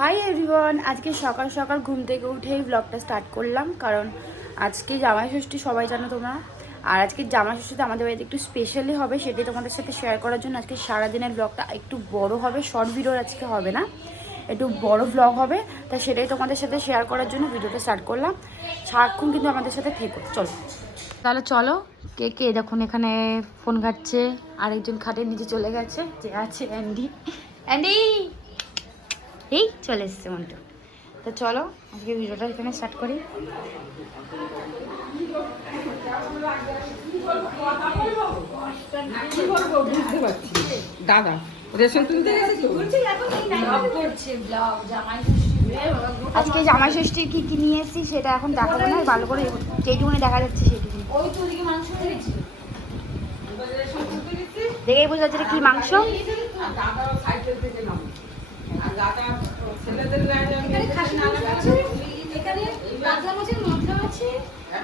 Hi everyone, আজকে সকাল সকাল ঘুম থেকে উঠেই ব্লগটা স্টার্ট করলাম, কারণ আজকে জামাই ষষ্ঠী, সবাই জানো তোমরা। আর আজকে জামাই ষষ্ঠীতে আমাদের বাড়িতে একটু স্পেশালি হবে, সেটাই তোমাদের সাথে শেয়ার করার জন্য আজকে সারাদিনের ব্লগটা একটু বড় হবে। শর্ট ভিডিও আজকে হবে না, একটু বড় ব্লগ হবে, তাই সেটাই তোমাদের সাথে শেয়ার করার জন্য ভিডিওটা স্টার্ট করলাম। সারাক্ষণ কিন্তু আমাদের সাথে থেকো, চলো তাহলে চলো। কে কে দেখুন এখানে ফোন ঘাটছে, আরেকজন খাটের নিচে চলে গেছে, যে আছে অ্যান্ডি। অ্যান্ডি এই চলে এসছে মন্টু। তো চলো আজকে ভিডিওটা এখানে স্টার্ট করি। দাদা রেশন তুলতে আজকে জামাই ষষ্ঠীর কি কি নিয়ে এসেছি সেটা এখন দেখাবো না, ভালো করে যেইটুকুনি দেখা যাচ্ছে সেটুকুনি দেখেই বোঝা যাচ্ছে কি মাংস।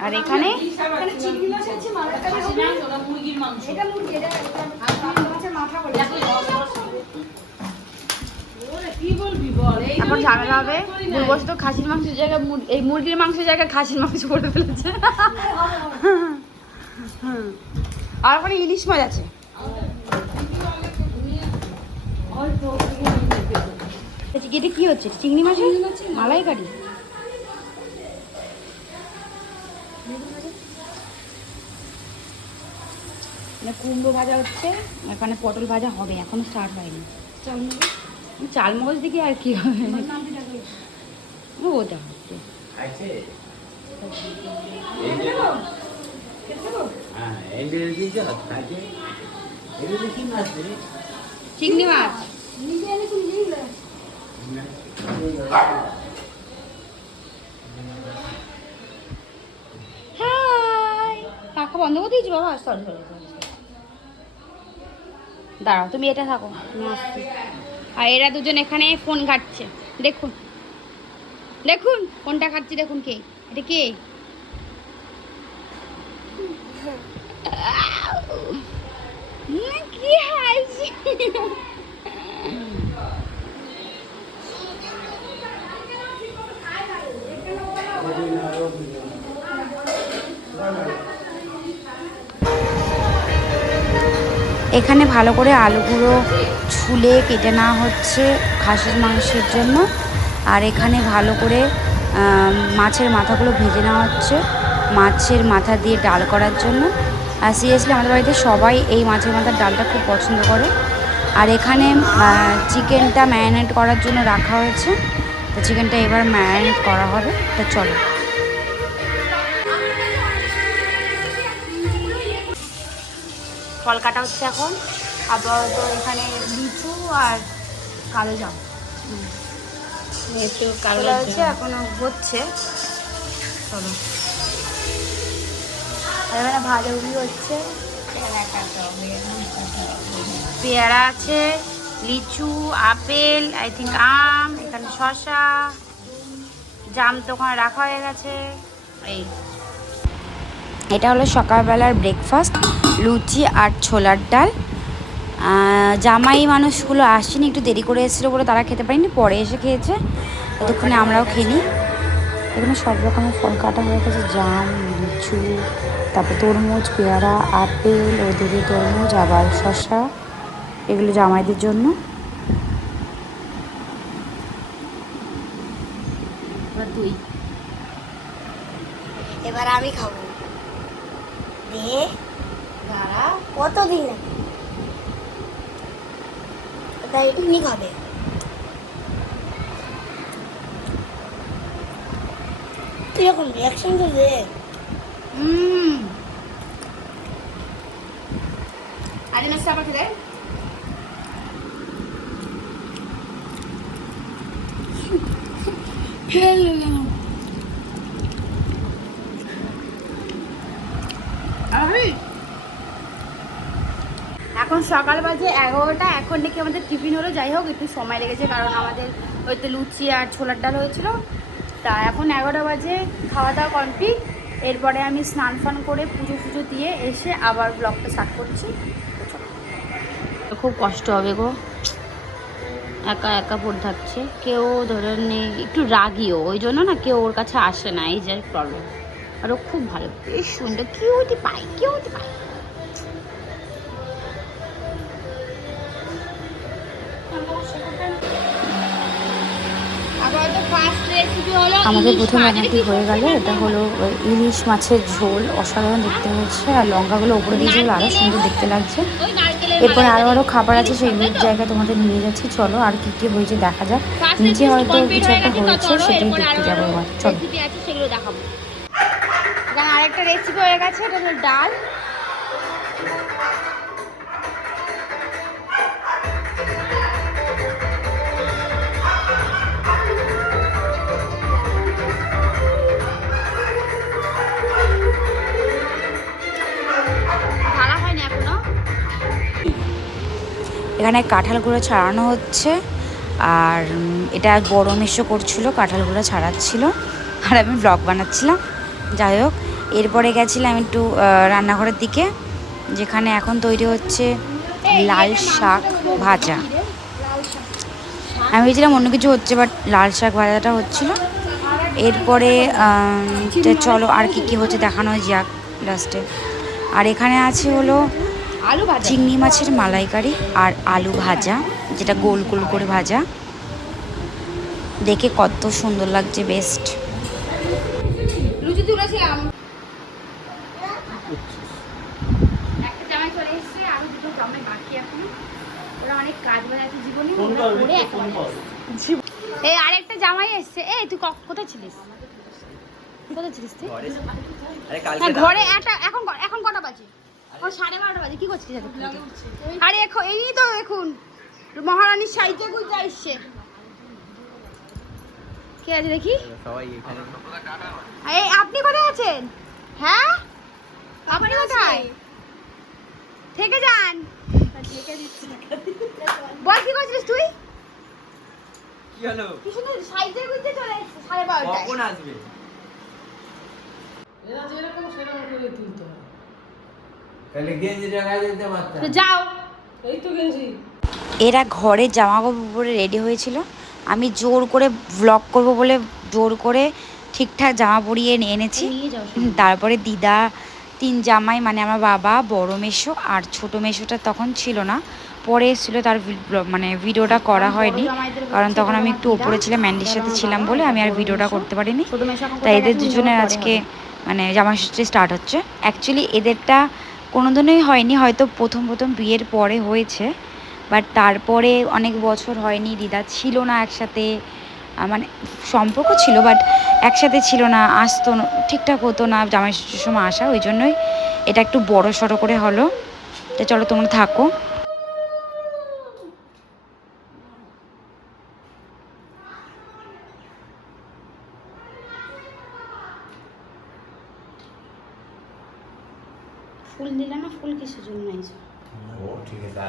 আর এখানে এখন ঝামেলা হবে, বলবো তো খাসির মাংসের জায়গায় এই মুরগির মাংসের জায়গায় খাসির মাংস করে ফেলেছে। আর ওখানে ইলিশ মাছ আছে। এটা কি হচ্ছে? চিংড়ি মাছের মালাইকারি। কুমড়ো ভাজা হচ্ছে, এখানে পটল ভাজা হবে, এখনো স্টার্ট হয়নি। চালমগজ দিকে আর কি হবে, ওটা হচ্ছে চিংড়ি মাছ। পাখা বন্ধ করে দিয়েছি বাবা, সরি সরি সরি। দাঁড়াও তুমি এটা থাকো, আমি আসছি। আর এরা দুজন এখানে ফোন ঘাটছে, দেখুন দেখুন কোনটা ঘাটছে, দেখুন কে এটা, কে কি হাসি। এখানে ভালো করে আলুগুলো ছুলে কেটে নেওয়া হচ্ছে খাসির মাংসের জন্য। আর এখানে ভালো করে মাছের মাথাগুলো ভেজে নেওয়া হচ্ছে মাছের মাথা দিয়ে ডাল করার জন্য। আর সিরিয়াসলি আমাদের বাড়িতে সবাই এই মাছের মাথার ডালটা খুব পছন্দ করে। আর এখানে চিকেনটা ম্যারিনেট করার জন্য রাখা হয়েছে, তো চিকেনটা এবার ম্যারিনেট করা হবে। তো চলো ফল কাটা হচ্ছে এখন। আপাতত এখানে লিচু আর কালো জাম হচ্ছে, এখনো হচ্ছে। চলো এখানে ভাজাভুজি হচ্ছে, পেয়ারা আছে, লিচু, আপেল, আই থিঙ্ক আম, এখানে শসা, জাম তো ওখানে রাখা হয়ে গেছে। এই এটা হলো সকালবেলার ব্রেকফাস্ট, লুচি আর ছোলার ডাল। জামাই মানুষগুলো আসেনি, একটু দেরি করে এসেছিলো বলে তারা খেতে পারেনি, পরে এসে খেয়েছে, ততক্ষণে আমরাও খেয়ে নিই। এখানে সব রকমের ফল কাটা হয়ে গেছে, জাম, লিচু, তারপর তরমুজ, পেয়ারা, আপেল, ওদিকে তরমুজ, আবার শসা, এগুলো জামাইদের জন্য। এবার আমি খাবো, কতদিন তাই তুমি খাবে। তুই এখন রিয়াকশন তো দে। আজ না আবার খেলে এখন সকাল বাজে 11টা। এখন নাকি আমাদের টিফিন হলো, যাই হোক একটু সময় লেগেছে, কারণ আমাদের হয়তো লুচি আর ছোলার ডাল হয়েছিল। তা এখন 11টা বাজে, খাওয়া দাওয়া কমপ্লিট। এরপরে আমি স্নান ফান করে পুজো ফুজো দিয়ে এসে আবার ব্লগটা স্টার্ট করছি। খুব কষ্ট হবে গো, একা একা পড়ে থাকছে, কেউ ধরে নেই, একটু রাগিও, ওই জন্য না কেউ ওর কাছে আসে না, এই যে প্রবলেম। আর ও খুব ভালো, বেশ সুন্দর, কিউটি পাই, কিউটি পাই। আমাদের প্রথম রান্নাটি হয়ে গেল, এটা হলো ইলিশ মাছের ঝোল, অসাধারণ দেখতে হয়েছে, আর লঙ্কাগুলো উপরে দিয়ে যেগুলো আরও সুন্দর দেখতে লাগছে। এরপরে আরও খাবার আছে, সেইগুলোর জায়গায় তোমাদের নিয়ে যাচ্ছি, চলো আর কি কি হয়েছে দেখা যাক। নিচে হয়তো কিছু একটা হয়েছে, সেটাই দেখতে যাবো এবার, চলো। সেগুলো দেখাবো। এখানে আরেকটা রেসিপি হয়ে গেছে, এটা হলো ডাল। এখানে কাঁঠালগুলো ছাড়ানো হচ্ছে, আর এটা বড় মেশো করছিল, কাঁঠালগুলো ছাড়াচ্ছিল, আর আমি ব্লগ বানাচ্ছিলাম। যাই হোক, এরপরে গেছিলাম একটু রান্নাঘরের দিকে, যেখানে এখন তৈরি হচ্ছে লাল শাক ভাজা। আমি ভেবেছিলাম অন্য কিছু হচ্ছে, বাট লাল শাক ভাজাটা হচ্ছিল। এরপরে চলো আর কি কি হচ্ছে দেখানো যাক লাস্টে। আর এখানে আছে হলো আলু ভাজা, চিংড়ি মাছের মালাইকারি আর আলু ভাজা, যেটা গোল গোল করে ভাজা, দেখে কত সুন্দর লাগছে, বেস্ট। লুচি তুলেছিলাম, একটা জামাই চলে এসেছে, আরো দুটো জামাই বাকি এখনো, ওরা অনেক কাজ বাজ আছে জীবনে, ওরা করে এখন এই আরেকটা জামাই এসেছে। এই তুই কোথায় ছিলিস, কোথায় ছিলিস তুই? ঘরে এখন এখন কটা বাজে? 12:30 বাজে, কি করছিস? আরে এই তো দেখুন মহারানীর সাইজে গুজা এসছে। কে আছে দেখি? এই আপনি কোথায় আছেন? হ্যাঁ, আপনি কোথায় থেকে যান? বল, কি করছিস তুই? কি হলো? কি সুন্দর সাইজে গুজে চলে এসেছে 12:30। কখন আসবে? এরা যেরকম সেরকম করে তুলতে হয়। যাও, এই তো গেঞ্জি। এরা ঘরে জামা কাপড় পরে রেডি হয়েছিল, আমি জোর করে ব্লগ করব বলে জোর করে ঠিকঠাক জামা পরিয়ে এনেছি। তারপরে দিদা, 3 জামাই, মানে আমার বাবা, বড় মেশো আর ছোট মেশোটা তখন ছিল না, পরে এসেছিলো, তার মানে ভিডিওটা করা হয়নি, কারণ তখন আমি একটু ওপরে ছিলাম, ম্যান্ডির সাথে ছিলাম বলে আমি আর ভিডিওটা করতে পারিনি। তাই এদের দুজনের আজকে মানে জামাইষষ্ঠী স্টার্ট হচ্ছে। অ্যাকচুয়ালি এদেরটা কোনোদিনই হয়নি, হয়তো প্রথম বিয়ের পরে হয়েছে, বাট তারপরে অনেক বছর হয়নি, দিদা ছিল না একসাথে, মানে সম্পর্ক ছিল বাট একসাথে ছিল না, আসতো ঠিকঠাক হতো না জামাইষষ্ঠীর সময় আসা, ওই জন্যই এটা একটু বড় সড়ো করে হলো। তো চলো তোমরা থাকো। ফুল দিলে না, ফুল কিসের জন্য আইছো? ও ঠিক আছে,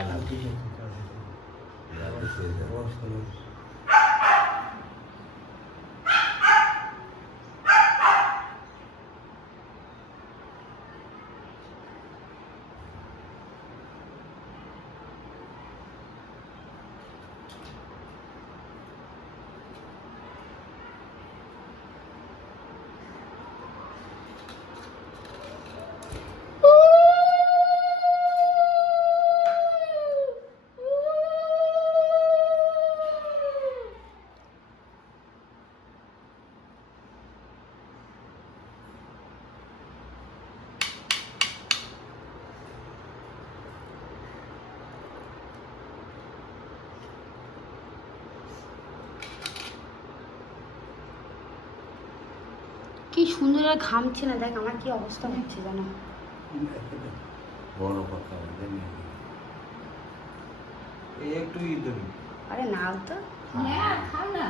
কি সুন্দর আর ঘামছে না, দেখ আমার কি অবস্থা হচ্ছে জানো। বড় কথা একটু আরে নাও তো, হ্যাঁ খাও না।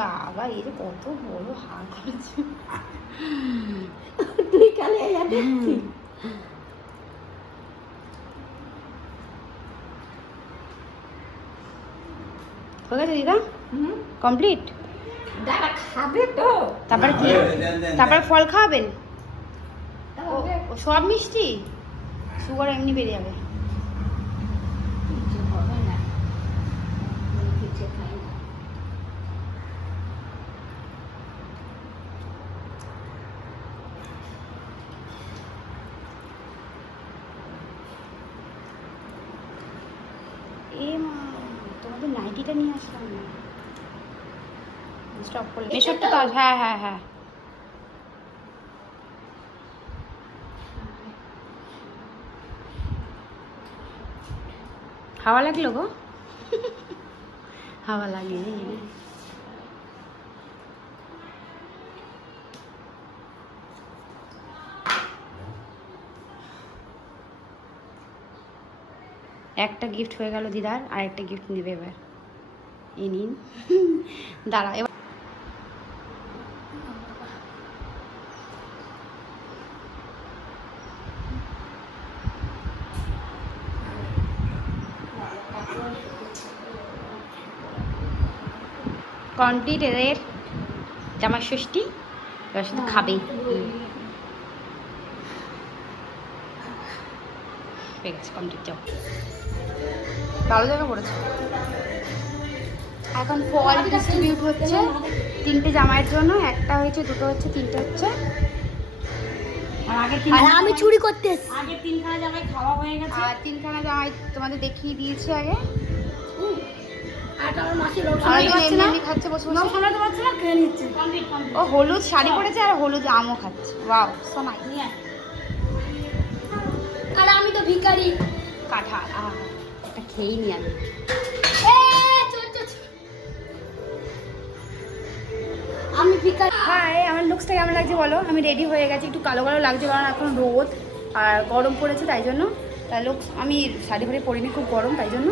বাবা এর কত বড় হাত করেছে, তুই কালে দেখছি। হয়ে গেছে দিদা, কমপ্লিট। দাদা খাবে তো, তারপরে কি, তারপরে ফল খাওয়াবেন? সব মিষ্টি, সুগার এমনি বেরিয়ে যাবে। শুধু নাইটিটা নিয়ে আসলাম না। স্টপ করলে এসবটা তো হ্যাঁ হ্যাঁ হ্যাঁ হাওয়া লাগলো গো। হাওয়া লাগে একটা গিফট হয়ে গেল দিদার, আর একটা গিফট নেবে এবার। এই নিন। দাঁড়া এবার কমপ্লিট এদের জামা ষষ্ঠী, এবার শুধু খাবেই। কমপ্লিট যাও, ভালো জায়গা পড়েছে। এখন ফল ডিস্ট্রিবিউট হচ্ছে 3টে জামাইয়ের জন্য, একটা হয়েছে, দুটো হচ্ছে, 3টে হচ্ছে। আর আমি চুরি করতে এসেছি। আগে 3খানা জামাই খাওয়া হয়ে গেছে। আর 3খানা জামাই তোমাদের দেখিয়ে দিয়েছে আগে। আর আমার মাসি লোক আর সামলাতে পারছে না। এমনি খাচ্ছে বসে লোক বসে। সামলাতে পারছে না, খেয়ে নিচ্ছে। Complete complete. ও হলুদ শাড়ি পরেছে আর হলুদ আমও খাচ্ছে। Wow so nice. নিয়ে আর আমি তো ভিখারি। কাঁঠাল এটা খেয়েই নি আমি। আমি ভিখারি। হাই, আমার লুকসটা কেমন লাগছে বলো? আমি রেডি হয়ে গেছি, একটু কালো কালো লাগছে কারণ এখন রোদ আর গরম পড়েছে তাই জন্য। তাই লুকস আমি শাড়ি ফাড়ি পরিনি, খুব গরম তাই জন্য।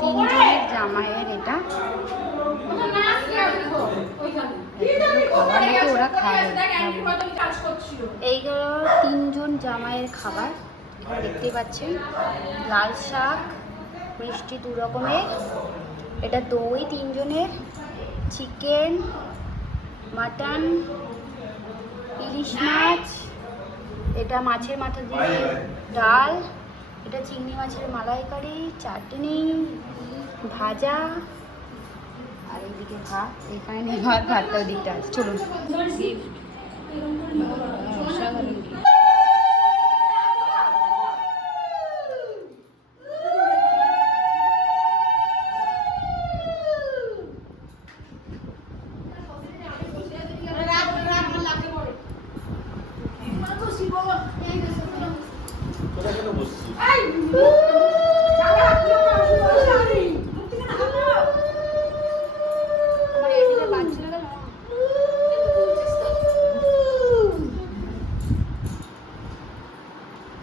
তিনজনের জামাইয়ের এটা খাবার নাকি ওরা খাবে। এইগুলো 3জন জামাইয়ের খাবার, এখানে দেখতেই পাচ্ছেন। লাল শাক, মিষ্টি 2 রকমের, এটা দই 3জনের, চিকেন, মাটন, ইলিশ মাছ, এটা মাছের মাথা দিয়ে ডাল, এটা চিংড়ি মাছের মালাইকারি, চাটনি, ভাজা, আর এইদিকে ভাত। এখানে নেই ভাত, ভাতটা ওদিকটা আছে। চলুন অসাধারণ gift।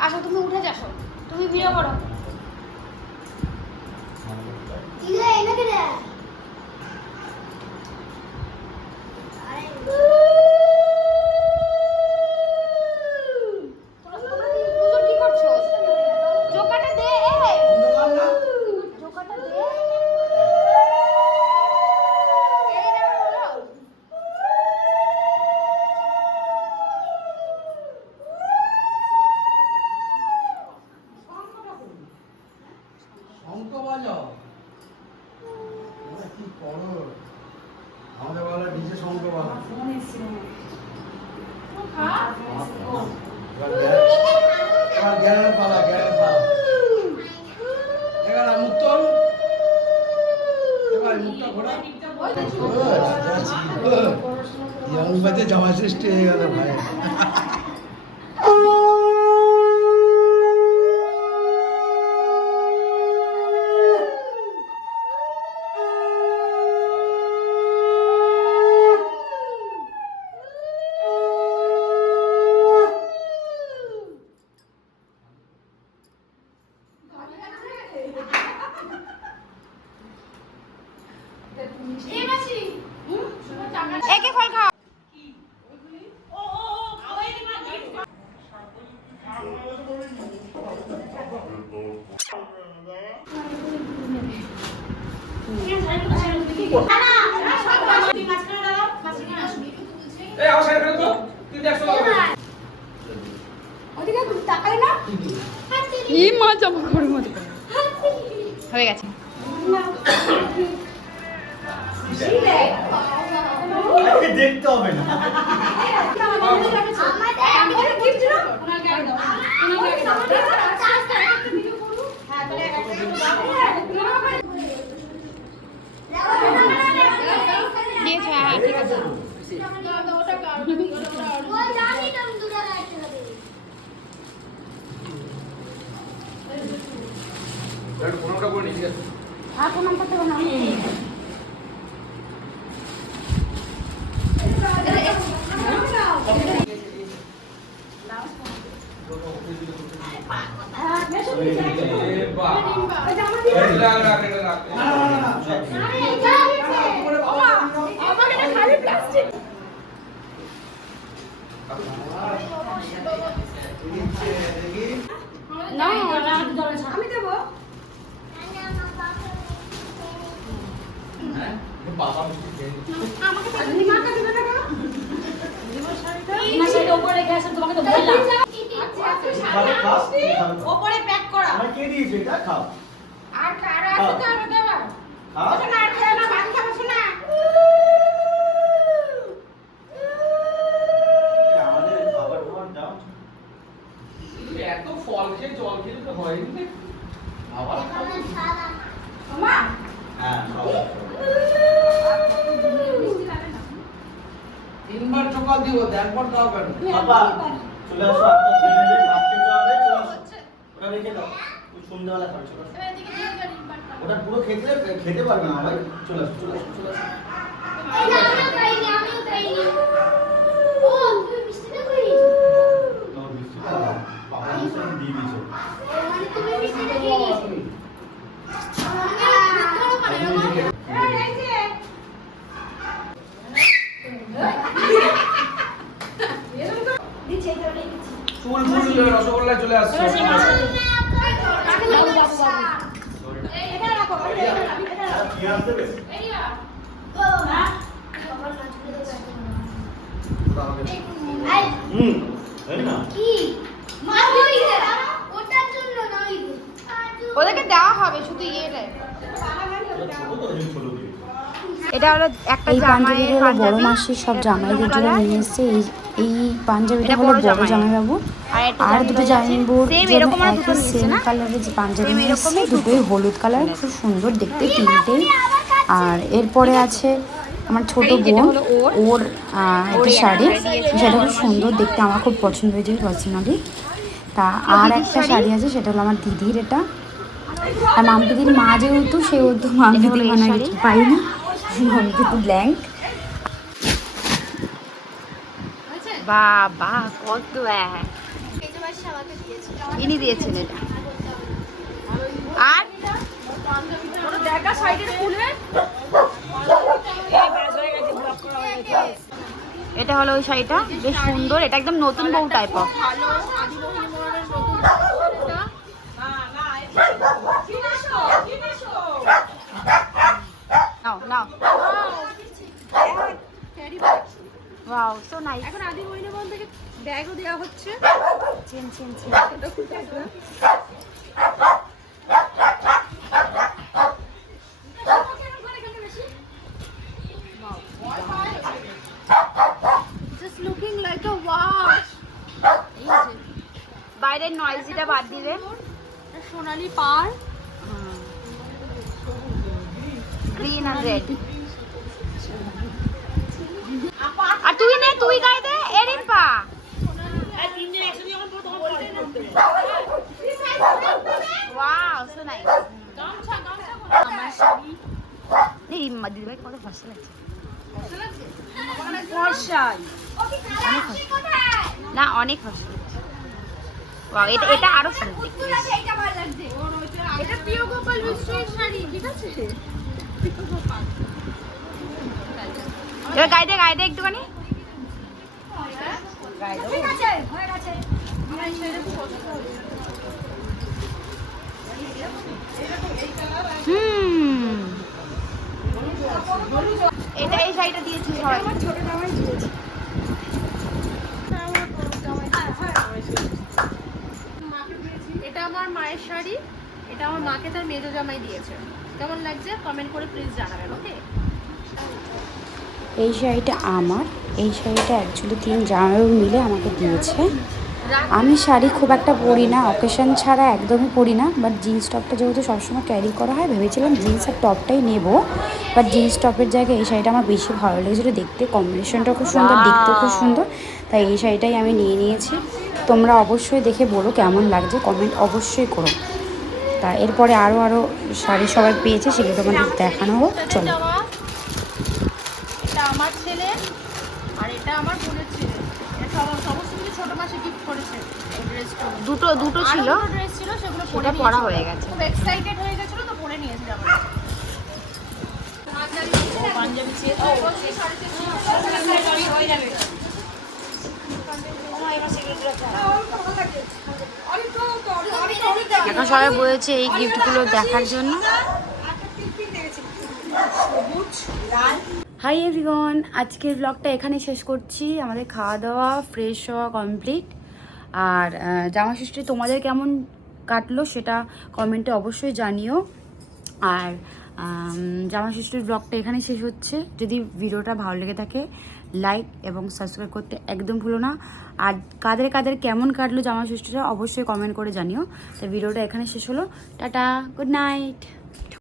আসো, তুমি উঠে যাসো, তুমি ভিড়ে পড়ো। কি করছো? জোকাটা দে, জোকাটা দে। এই দেখো হলো। শঙ্খ বাজাও, ওরা কি করো? আমাদের বলা ডিজে শঙ্খ বাজাও। এবার গ্যারের পালা, গ্যারের পালা। এবার মুখ তোল, এবার মুখটা ঘোরা। ইয়াংবাতে জামা সৃষ্টি হয়ে গেল ভাই। একে ফল খাও। এই মা জামা ঘরের মধ্যে হয়ে গেছে। দেখতে হবে না। আমাদের হ্যাঁ, বেশি ওই দিচ্ছে। যে, এটা আমার দিবে। না, না, না, সব ঠিক। আরে, এটা দিচ্ছে। আমাকে না খালি প্লাস্টিক। দিচ্ছে, দেখি। না আমি দেবো। হ্যাঁ? বাবা মিষ্টি খেয়ে নিচ্ছে। তুমি মাকে দিবে না কেন? না সেটা উপরে রেখে আসেন তোমাকে তো বললাম খাবে, খাও, খাবে। উপরে প্যাক করা আমার কে দিয়েছে এটা? খাও। আর আর আছে তো আরো দেবা। খাও। না আর খেয়ে না ভাত খাবো শোনা। আমাদের খাবার খাবার দাও। এত ফল খেয়ে জল খেলে তো হয়নি না। আবার খাবো। মা হ্যাঁ, খাও। তিনবার চোকাল দিব, একবার দাও কেন? বাবা, চলে আসো, আপনার ছেলে নেবে, ভাত খেতে হবে, চলে আসো। ওটা রেখে দাও। তুই সন্ধ্যাবেলা খাবে, চলে আসো। ওটা পুরো খেতে পারবে না ভাই। চলে আসো, চলে আসো, চলে আসো। এই না আমিও খাইনি আমিও খাইনি। ও তুমি মিষ্টিটা খাইনি। তোমার মিষ্টিটা দাও। বাবা মিষ্টি দিয়ে দিয়েছে। মানে তুমি মিষ্টিটা খেয়েছো। চুল ফুল রসগোল্লা চলে আসছে। কি আনতে হবে? হুম, তাই না? ওদেরকে দেওয়া হবে শুধু ইয়েটাই। ওটা ছোট তো, ওই জন্য ছোট দিয়েছে। এটা হলো একটা এই জামাই পাঞ্জাবিটা হলো বড় মাসির সব জামাইদের জন্য নিয়ে এসেছে। এই পাঞ্জাবিটা হলো বড় জামাইবাবু, আর দুটো জামাইবাবুর সেম জন্য এরকম আর একই দুটো নিয়েছে সেম না? কালারের যে পাঞ্জাবি Same নিয়ে এসেছে, এরকমই দুটোই হলুদ কালার, খুব সুন্দর দেখতে তিনটেই। আর এরপরে আছে আমার ছোট এই যেটা বোন, হলো ওর। ওর একটা ওরই শাড়ি, একটা শাড়ি দিয়েছে। সেটা খুব সুন্দর দেখতে, আমার খুব পছন্দ হয়েছে পার্সোনালি। তা আর একটা শাড়ি আছে, সেটা হলো আমার দিদির। এটা আর মামপিদির মা যেহেতু, সেহেতু মামপিদি এই মানে শাড়ি। কিছু পাইনি, মামপিদি ব্ল্যাঙ্ক। বাবা কত ইনি দিয়েছেন এটা। আর দেখা সাইডের ফুলে এটা হলো ওই শাড়িটা, বেশ সুন্দর। এটা একদম নতুন বউ type of. Now now, wow so nice. এখন আদি মহিলা থেকে ব্যাগও দেওয়া হচ্ছে chain chain chain. Just looking like আ ওয়াশ বাইরের নয়েজিটা বাদ দিলে। সোনালি পার গ্রিন আর রেড। আর তুই নে, তুই গায়ে দে। এরিন পা তিনজন একসাথে যখন পড়ো তখন পরে করতে ওয়াও সো নাইস। গামছা আমার শাড়ি এই দিদি ভাই কত ভালো লাগছে। বর্ষায় না অনেক ভালো লাগছে। ওয়াও এটা এটা আরো সুন্দর দেখতে। এটা প্রিয় গোপাল মিশ্রের শাড়ি ঠিক আছে এবার গায়ে দে একটুখানি। হুম এটা এই শাড়িটা দিয়েছি সবাই। এটা আমার মায়ের শাড়ি এটা আমার মাকে তার মেজো জামাই দিয়েছে কেমন লাগছে কমেন্ট করে প্লিজ জানাবেন ওকে এই শাড়িটা আমার, এই শাড়িটা অ্যাকচুয়ালি 3 জামাইবাবু মিলে আমাকে দিয়েছে। আমি শাড়ি খুব একটা পরি না, অকেশন ছাড়া একদমই পরি না, বাট জিন্স টপটা যেহেতু সবসময় ক্যারি করা হয়, ভেবেছিলাম জিন্স আর টপটাই নেব। বাট জিন্স টপের জায়গায় এই শাড়িটা আমার বেশি ভালো লেগেছিলো দেখতে, কম্বিনেশনটা খুব সুন্দর, দেখতে খুব সুন্দর, তাই এই শাড়িটাই আমি নিয়ে নিয়েছি। তোমরা অবশ্যই দেখে বলো কেমন লাগছে, কমেন্ট অবশ্যই করো। তা এরপরে আরও শাড়ি সবাই পেয়েছে, সেগুলো তোমাদের দেখানো হোক, চলো। এটা আমার ছেলে আর এটা আমার বোনের ছেলে এটা সমস্ত কিছু ছোট মাসে গিফট করেছে এই ড্রেসটা দুটো ছিল, ড্রেস ছিল, সেগুলো পরে ওটা পরা হয়ে গেছে। খুব এক্সাইটেড হয়ে গেছিল তো পরে নিয়েছি আমরা। পাঞ্জাবি হয়ে যাবে। এখন সবাই বলেছে এই গিফটগুলো দেখার জন্য। হাই এভরিওয়ান, আজকের ব্লগটা এখানে শেষ করছি। আমাদের খাওয়া দাওয়া ফ্রেশ হওয়া কমপ্লিট। আর জামা ষষ্ঠী তোমাদের কেমন কাটলো সেটা কমেন্টে অবশ্যই জানিও। আর জামা ষষ্ঠীর ব্লগটা এখানে শেষ হচ্ছে। যদি ভিডিওটা ভালো লেগে থাকে লাইক এবং সাবস্ক্রাইব করতে একদম ভুলো না। আর কাদের কাদের কেমন কাটলো জামা ষষ্ঠীটা অবশ্যই কমেন্ট করে জানিও। তো ভিডিওটা এখানে শেষ হলো। Tata, good night.